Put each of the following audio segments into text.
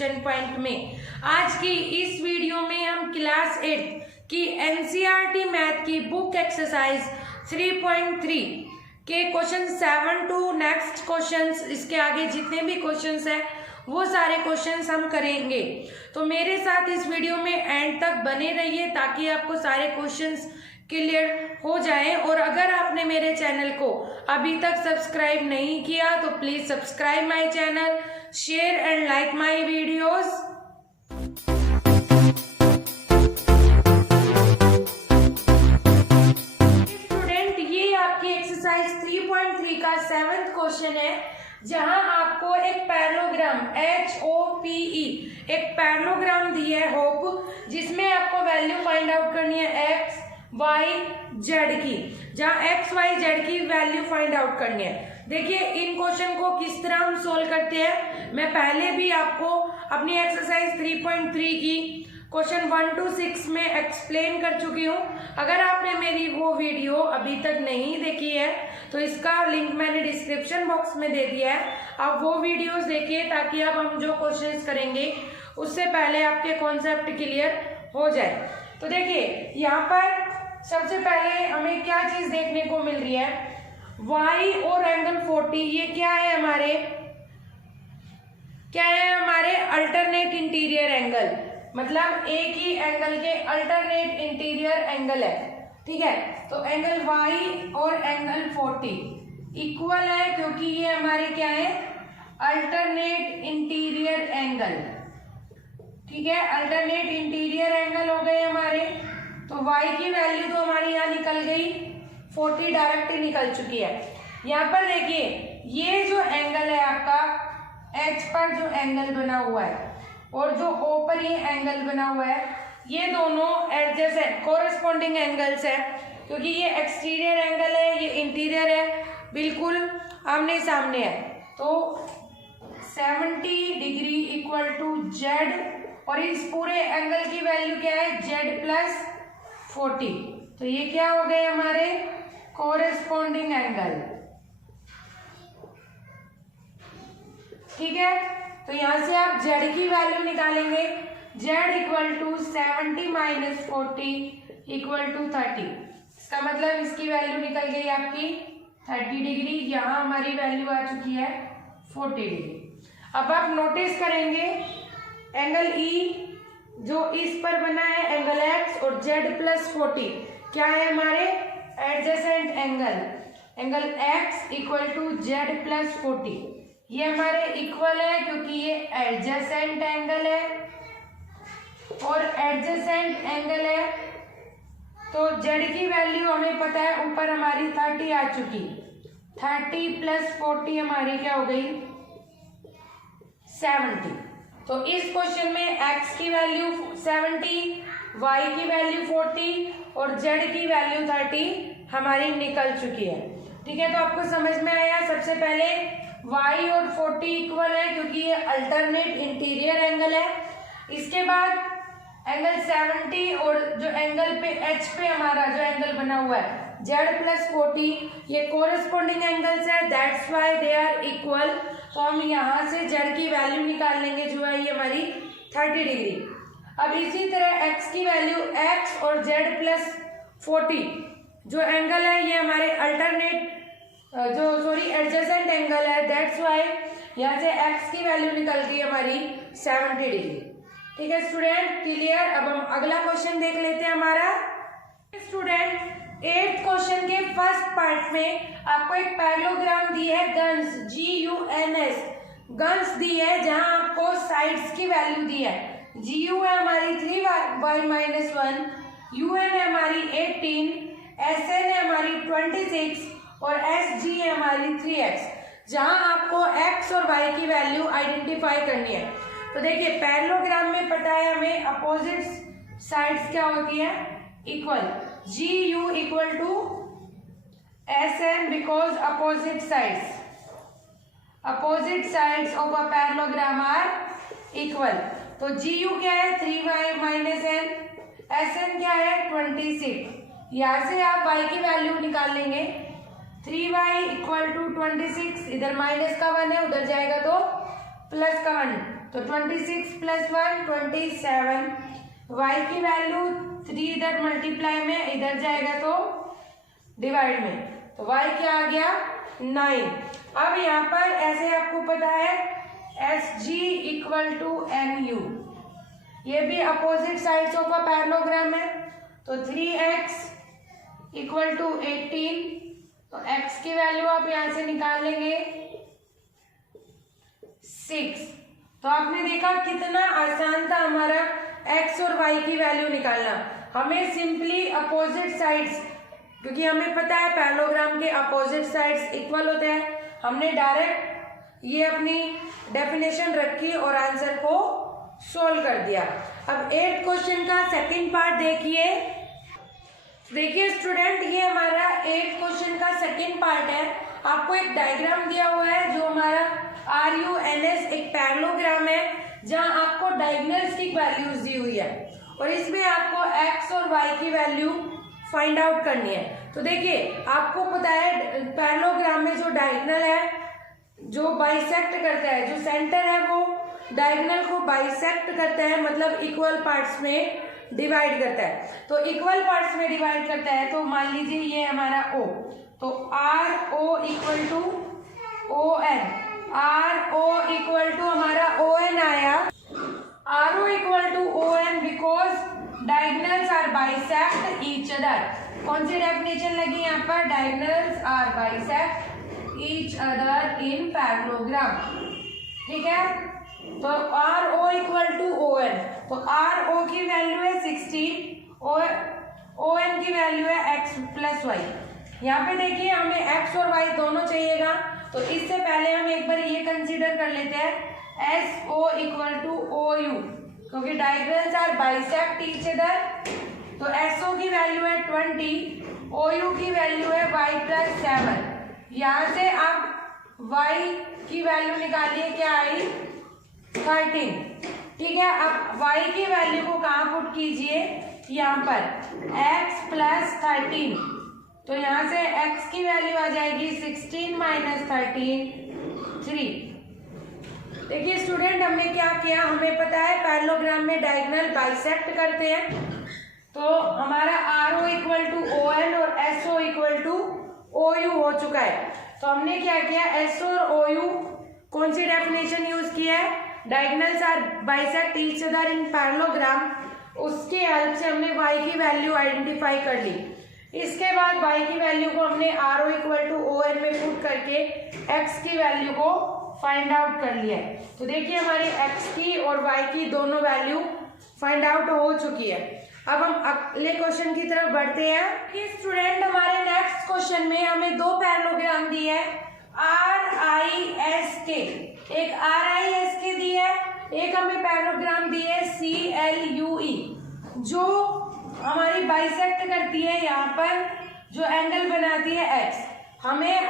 Exclamation point में। आज की इस वीडियो में हम क्लास 8 की एनसीईआरटी मैथ की बुक एक्सरसाइज 3.3 के क्वेश्चन 7 टू नेक्स्ट क्वेश्चंस, इसके आगे जितने भी क्वेश्चंस हैं वो सारे क्वेश्चंस हम करेंगे। तो मेरे साथ इस वीडियो में एंड तक बने रहिए ताकि आपको सारे क्वेश्चंस क्लियर हो जाए। और अगर आपने मेरे चैनल को अभी तक सब्सक्राइब नहीं किया तो please subscribe my channel, share and like my videos. Student, ये आपकी एक्सरसाइज 3.3 का 7th क्वेश्चन है, जहां आपको एक पैरेललोग्राम HOPE एक पैरेललोग्राम दी है होप, जिसमें आपको वैल्यू फाइंड आउट करनी है x y z की, जहां x y z की वैल्यू फाइंड आउट करनी है। देखिए इन क्वेश्चन को किस तरह हम सोल्व करते हैं, मैं पहले भी आपको अपनी एक्सरसाइज 3.3 की क्वेश्चन 1 to 6 में एक्सप्लेन कर चुकी हूँ। अगर आपने मेरी वो वीडियो अभी तक नहीं देखी है तो इसका लिंक मैंने डिस्क्रिप्शन बॉक्स में दे दिया है, आप वो वीडियोस देखिए ताकि अब हम जो क्वेश्चंस करेंगे उससे पहले आपके कॉन्सेप्ट क्लियर हो जाए। तो देखिए यहाँ पर सबसे पहले हमें क्या चीज देखने को मिल रही है, y और एंगल 40, ये क्या है हमारे अल्टरनेट इंटीरियर एंगल, मतलब एक ही एंगल के अल्टरनेट इंटीरियर एंगल है। ठीक है, तो एंगल y और एंगल 40 इक्वल है क्योंकि ये हमारे क्या है, अल्टरनेट इंटीरियर एंगल। ठीक है, अल्टरनेट इंटीरियर एंगल हो गए हमारे। तो y की वैल्यू तो हमारी यहाँ निकल गई, 40 डायरेक्ट निकल चुकी है। यहाँ पर देखिए ये जो एंगल है आपका h पर जो एंगल बना हुआ है और जो o पर ये एंगल बना हुआ है, ये दोनों एडजेसेंट कोरिस्पोंडिंग एंगल्स है, क्योंकि ये एक्सटीरियर एंगल है, ये इंटीरियर है, बिल्कुल आमने सामने है। तो 70 डिग्री इक्वल टू z, और इस पूरे एंगल की वैल्यू क्या है, z प्लस 40। तो ये क्या हो गए हमारे कोरिस्पोंडिंग एंगल। ठीक है, तो यहां से आप z की वैल्यू निकालेंगे, z equal to 70 minus 40 equal to 30। इसका मतलब इसकी वैल्यू निकल गई आपकी 30 डिग्री, यहाँ हमारी वैल्यू आ चुकी है 40 डिग्री। अब आप नोटिस करेंगे एंगल E जो इस पर बना है एंगल x, और z प्लस 40 क्या है हमारे adjacent angle, angle x equal to z plus 40, ये हमारे इक्वल है क्योंकि ये एडजेसेंट एंगल है और एडजेसेंट एंगल है। तो z की वैल्यू हमें पता है, ऊपर हमारी 30 आ चुकी, 30 प्लस 40 हमारी क्या हो गई 70। तो इस क्वेश्चन में x की वैल्यू 70, y की वैल्यू 40 और z की वैल्यू 30 हमारी निकल चुकी है। ठीक है, तो आपको समझ में आया। सबसे पहले y और 40 इक्वल है क्योंकि ये अल्टरनेट इंटीरियर एंगल है। इसके बाद एंगल 70 और जो एंगल पे h पे हमारा जो एंगल बना हुआ है z प्लस 40, ये कोरिस्पोंडिंग एंगल्स है, that's why they are equal. तो हम यहाँ से z की वैल्यू निकाल लेंगे जो है ये हमारी 30 डिग्री। अब इसी तरह x की वैल्यू x और z प्लस 40 जो एंगल है ये हमारे अल्टरनेट एडजेसेंट एंगल है, दैट्स व्हाई यहाँ से x की वैल्यू निकल गई हमारी 70 डिग्री। ठीक है स्टूडेंट, क्लियर। अब हम अगला क्वेश्चन देख लेते हैं हमारा। स्टूडेंट 8th क्वेश्चन के फर्स्ट पार्ट में आपको एक पैरेललोग्राम दी है गन्स, GUNS गन्स दी है, जहां आपको साइड्स की वैल्यू दी है। GU है हमारी 3y माइनस 1, UN है हमारी 18, SN है हमारी 26 और SG है हमारी 3x, जहां आपको x और y की वैल्यू आइडेंटिफाई करनी है। तो देखिए पैरेललोग्राम में पता है हमें अपोजिट साइड्स क्या होती है, equal. GU equal to SN because opposite sides of a parallelogram are equal. तो GU क्या है 3y माइनस n, SN क्या है 26। यहाँ से आप y की वैल्यू निकाल लेंगे, 3y इक्वल टू 26, इधर माइनस का 1 है, उधर जाएगा तो प्लस का 1, तो 26 प्लस 1 27, y की वैल्यू 3 इधर मल्टीप्लाई में, इधर जाएगा तो डिवाइड में, तो y क्या आ गया 9। अब यहाँ पर ऐसे आपको पता है SG इक्वल टू NU, ये भी opposite sides of a parallelogram है, तो 3x इक्वल टू 18, तो x की वैल्यू आप यहाँ से निकाल लेंगे 6। तो आपने देखा कितना आसान था हमारा x और y की वैल्यू निकालना। हमें सिंपली अपोजिट साइड्स, क्योंकि हमें पता है पैरेललोग्राम के अपोजिट साइड्स इक्वल होते हैं, हमने डायरेक्ट ये अपनी डेफिनेशन रखी और आंसर को सोल्व कर दिया। अब 8th क्वेश्चन का सेकंड पार्ट देखिए स्टूडेंट, ये हमारा 8th क्वेश्चन का सेकंड पार्ट है। आपको एक डायग्राम दिया हुआ है जो हमारा RUNS एक पैरेललोग्राम है जहां आपको डायगोनल्स की वैल्यूज दी हुई है और इसमें आपको x और y की वैल्यू फाइंड आउट करनी है। तो देखिए आपको पता है पैरेललोग्राम में जो डायगोनल है, जो बाइसेक्ट करता है, जो सेंटर है वो डायगोनल को बाइसेक्ट करता है, मतलब इक्वल पार्ट्स में डिवाइड करता है। तो इक्वल पार्ट्स में डिवाइड करता है, तो मान लीजिए ये हमारा O, तो RO equal to ON, RO equal to हमारा ON आया, RO equal to ON because diagonals are bisect each other. कौन सी डेफिनेशन लगी यहाँ पर, diagonals are bisect each other in parallelogram, ठीक है। तो RO इक्वल टू ON, तो RO की वैल्यू है 16 और ON की वैल्यू है x प्लस वाई। यहाँ पे देखिए हमें x और y दोनों चाहिएगा, तो इससे पहले हम एक बार ये कंसीडर कर लेते हैं SO इक्वल टू OU, क्योंकि diagonals are bisect each other, तो SO की वैल्यू है 20, OU की वैल्यू है y प्लस 7। यहाँ से आप y की वैल्यू निकालिए, क्या आई 13, ठीक है। अब y की वैल्यू को कहाँ पुट कीजिए, यहाँ पर x प्लस 13, तो यहाँ से x की वैल्यू आ जाएगी 16 माइनस 13 3। देखिए स्टूडेंट हमने क्या किया, हमें पता है पैरेललोग्राम में डायगोनल बाइसेक्ट करते हैं, तो हमारा RO इक्वल टू ON और SO इक्वल टू OU हो चुका है। तो हमने क्या किया, SO और OU कौन सी डेफिनेशन यूज की है, diagonals are bisect each other in parallelogram, उसके हेल्प से हमने y की वैल्यू आइडेंटिफाई कर ली। इसके बाद y की वैल्यू को हमने RO इक्वल टू ON में पुट करके x की वैल्यू को फाइंड आउट कर लिया है। तो देखिए हमारी x की और y की दोनों वैल्यू फाइंड आउट हो चुकी है। अब हम अगले क्वेश्चन की तरफ बढ़ते हैं कि स्टूडेंट हमारे नेक्स्ट क्वेश्चन में हमें दो पैरेललोग्राम दी है RISK, एक RISK दी है, एक हमें पैरेललोग्राम दी है CLUE जो हमारी बाइसेक्ट करती है, यहाँ पर जो एंगल बनाती है x। हमें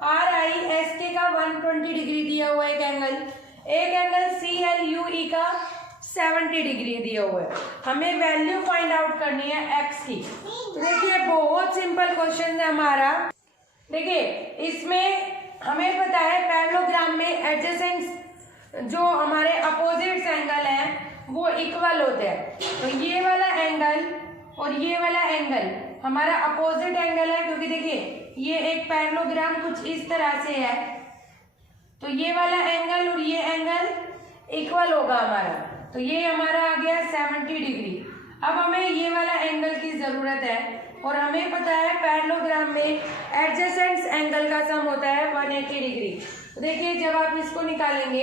RISK का 120 डिग्री दिया हुआ है एक एंगल CLUE का 70 डिग्री दिया हुआ है। हमें वैल्यू फाइंड आउट करनी है x की। तो देखिए बहुत सिंपल क्वेश्चन है हमारा। देखिए इसमें हमें पता है पैरेललोग्राम में एडजेसेंट जो हमारे अपोजिट एंगल हैं वो इक्वल होते हैं। तो ये वाला एंगल और ये वाला एंगल हमारा अपोजिट एंगल है, क्योंकि देखिए ये एक पैरेललोग्राम कुछ इस तरह से है, तो ये वाला एंगल और ये एंगल इक्वल होगा हमारा, तो ये हमारा आ गया 70 डिग्री। अब हमें ये वाला एंगल की जरूरत है और हमें पता है पैरेललोग्राम में एडजेसेंट एंगल का सम होता है 180 डिग्री। तो देखिए जब आप इसको निकालेंगे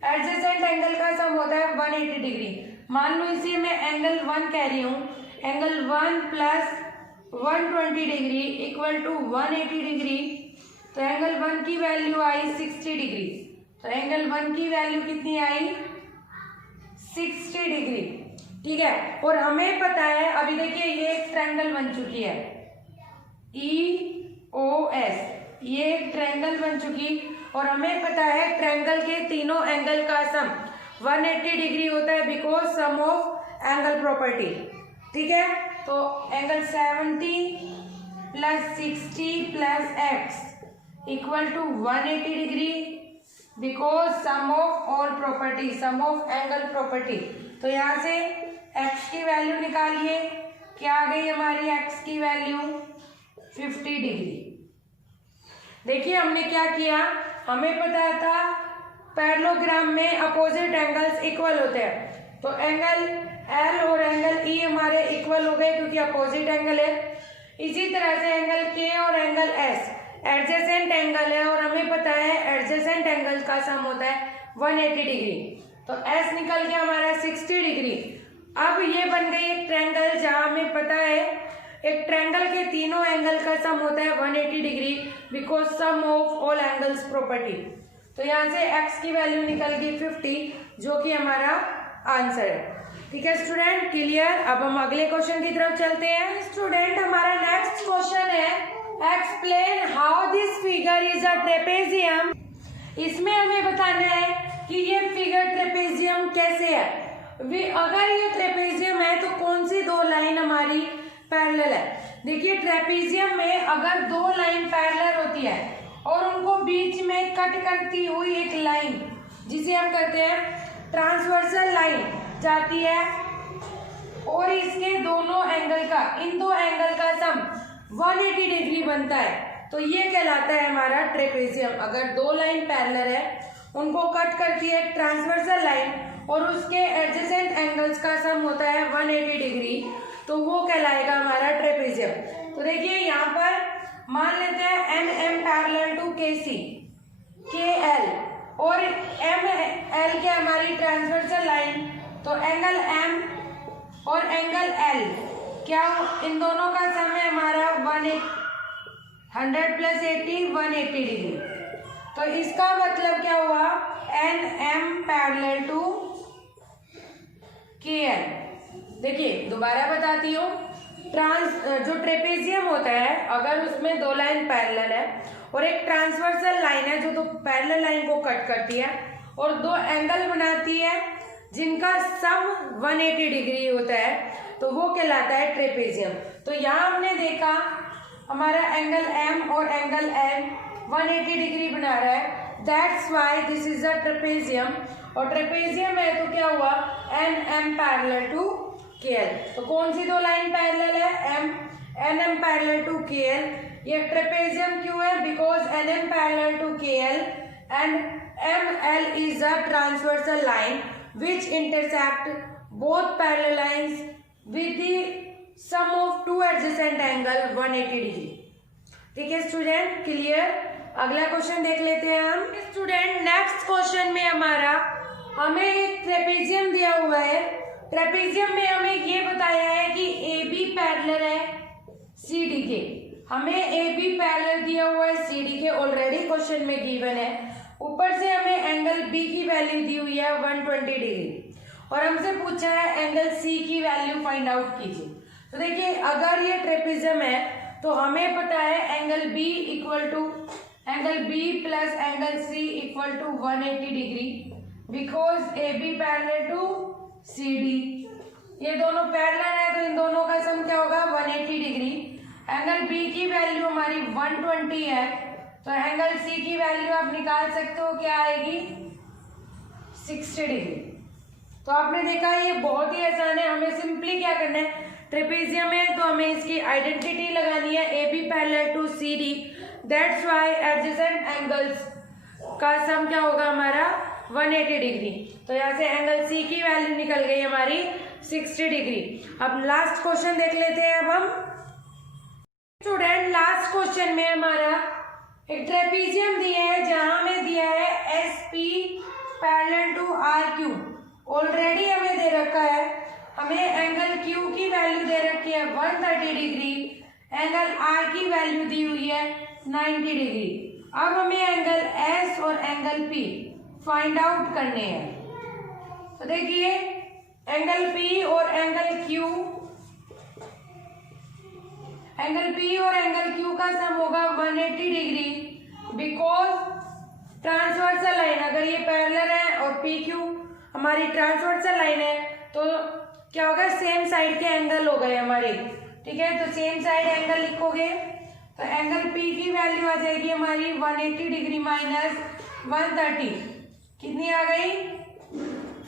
एडजेसेंट एंगल का सम होता है 180 डिग्री। मान लो इसे मैं एंगल 1 कह रही हूँ, angle 1 plus 120 degree equal to 180 degree, तो एंगल 1 की वैल्यू आई 60 डिग्री। तो एंगल 1 की वैल्यू कितनी आई 60 डिग्री, ठीक है। और हमें पता है अभी देखिए ये एक ट्रायंगल बन चुकी है EOS, ये एक ट्रायंगल बन चुकी और हमें पता है ट्रायंगल के तीनों एंगल का सम 180 डिग्री होता है because sum of angle property, ठीक है। तो angle 70 plus 60 plus x equal to 180 degree because sum of all property, sum of angle property. तो यहाँ से x की वैल्यू निकालिए, क्या आ गई हमारी x की वैल्यू 50 डिग्री। देखिए हमने क्या किया, हमें पता था पैरेललोग्राम में अपोजिट एंगल्स इक्वल होते हैं, तो एंगल L और एंगल E हमारे इक्वल हो गए क्योंकि अपोजिट एंगल है। इसी तरह से एंगल K और एंगल S एडजेसेंट एंगल है और हमें पता है एडजेसेंट एंगल का सम होता है 180 डिग्री, तो S निकल गया हमारा 60 डिग्री। अब ये बन गई एक ट्रायंगल जहां हमें पता है एक ट्रायंगल के तीनों एंगल का सम होता है 180 degree because sum of all angles property. तो यहाँ से x की वैल्यू निकल गई 50 जो कि हमारा आंसर है। ठीक है स्टूडेंट, क्लियर। अब हम अगले क्वेश्चन की तरफ चलते हैं। स्टूडेंट हमारा नेक्स्ट क्वेश्चन है explain how this figure is a trapezium. इसमें हमें बताना है कि ये फिगर ट्रेपेजियम कैसे है। अगर ये ट्रेपेजियम है तो कौन सी दो लाइन हमारी पैरेलल है। देखिए ट्रेपेजियम में अगर दो लाइन पैरेलल होती है और उनको बीच में कट करती हुई एक लाइन जिसे हम कहते हैं ट्रांसवर्सल लाइन जाती है और इसके दोनों एंगल का, इन दो एंगल का सम 180 डिग्री बनता है, तो ये कहलाता है हमारा ट्रेपेजियम। अगर दो लाइन पैरेलल है उनको कट करती है ट्रांसवर्सल लाइन और उसके एडजेसेंट एंगल्स का सम होता है 180 डिग्री, तो वो कहलाएगा हमारा ट्रेपेजियम। तो देखिए यहाँ पर मान लेते हैं एन एम पैरेलल टू के सी के एल और एम एल के हमारी ट्रांसवर्सल लाइन, तो एंगल एम और एंगल एल क्या इन दोनों का सम है हमारा 100 प्लस 80 180 डिग्री। तो इसका मतलब क्या हुआ N M parallel to K L. देखिए दोबारा बताती हूँ, जो ट्रेपेजियम होता है अगर उसमें दो लाइन पैरेलल है और एक ट्रांसवर्सल लाइन है जो दो पैरेलल लाइन को कट करती है और दो एंगल बनाती है जिनका सम 180 डिग्री होता है, तो वो कहलाता है ट्रेपेजियम। तो यहाँ हमने देखा हमारा एंगल एम और एंगल एन 180 डिग्री बना रहा है, that's why this is a trapezium. और ट्रेपेजियम है तो क्या हुआ N M parallel to K L. तो कौन सी दो लाइन पैरेलल है M N M parallel to K L. ये ट्रेपेजियम क्यों है because N M parallel to K L and M L is a transversal line which intersect both parallel lines with the sum of two adjacent angle 180 degree. ठीक है student, clear. अगला question देख लेते हैं हम। Student next question में हमें एक ट्रेपेजियम दिया हुआ है। ट्रेपेजियम में हमें ये बताया है कि ए बी पैरेलल है सी डी के। हमें ए बी पैरेलल दिया हुआ है सी डी के, ऑलरेडी क्वेश्चन में गिवन है। ऊपर से हमें एंगल बी की वैल्यू दी हुई है 120 डिग्री और हमसे पूछा है एंगल सी की वैल्यू फाइंड आउट कीजिए। तो देखिए अगर ये ट्रेपेजियम है तो हमें पता है angle B equal to angle B plus angle C equal to 180 degree because A B parallel to C D. ये दोनों पैरेलल है तो इन दोनों का सम क्या होगा 180 डिग्री। एंगल बी की वैल्यू हमारी 120 है तो एंगल सी की वैल्यू आप निकाल सकते हो, क्या आएगी 60 डिग्री। तो आपने देखा ये बहुत ही आसान है। हमें सिंपली क्या करना है, ट्रेपेजियम है तो हमें इसकी आइडेंटिटी लगानी है A B parallel to C D, that's why adjacent angles का सम क्या होगा हमारा 180 डिग्री। तो यहाँ से एंगल सी की वैल्यू निकल गई हमारी 60 डिग्री। अब लास्ट क्वेश्चन देख लेते हैं। अब हम स्टूडेंट लास्ट क्वेश्चन में हमारा एक ट्रेपेजियम दिया है जहां में दिया है S P parallel to R Q. Already हमें दे रखा है, हमें एंगल क्यू की वैल्यू दे रखी है 130 डिग्री, एंगल आर की वैल्यू दी हुई है 90 डिग्री। अब हमें एंगल एस और एंगल पी फाइंड आउट करने हैं। तो देखिए एंगल पी और एंगल क्यू, एंगल पी और एंगल क्यू का सम होगा 180 डिग्री बिकॉज ट्रांसवर्सल लाइन, अगर ये पैरेलल है और पी क्यू हमारी ट्रांसवर्सल लाइन है तो क्या होगा सेम साइड के एंगल हो गए हमारे। ठीक है, तो सेम साइड एंगल लिखोगे तो एंगल पी की वैल्यू आ जाएगी हमारी 180 डिग्री माइनस 130 कितनी आ गई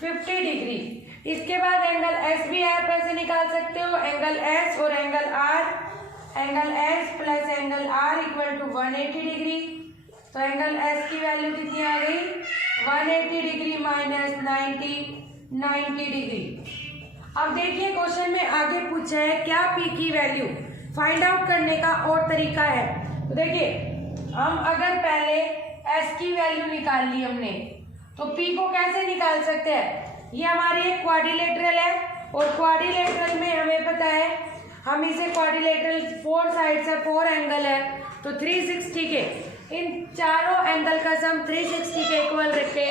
50 डिग्री। इसके बाद एंगल एस भी आप ऐसे निकाल सकते हो, एंगल एस और angle R, angle S plus angle R equal to 180 degree. तो एंगल एस की वैल्यू कितनी आ गई 180 डिग्री माइनस 90 डिग्री। अब देखिए क्वेश्चन में आगे पूछा है क्या पी की वैल्यू फाइंड आउट करने का और तरीका है। तो देखिए हम अगर पहले एस की वैल्यू निकाल ली हमने तो पी को कैसे निकाल सकते हैं। ये हमारी एक क्वाड्रिलेटरल है और क्वाड्रिलेटरल में हमें पता है हम इसे क्वाड्रिलेटरल 4 साइड से 4 एंगल है तो 360 के इन चारों एंगल का सम 360 के इक्वल रख के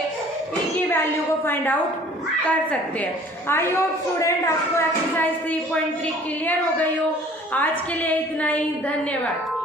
पी की वैल्यू को फाइंड आउट कर सकते हैं। आई होप स्टूडेंट आपको एक्सरसाइज 3.3 क्लियर हो गई हो। आज के लिए इतना ही, धन्यवाद।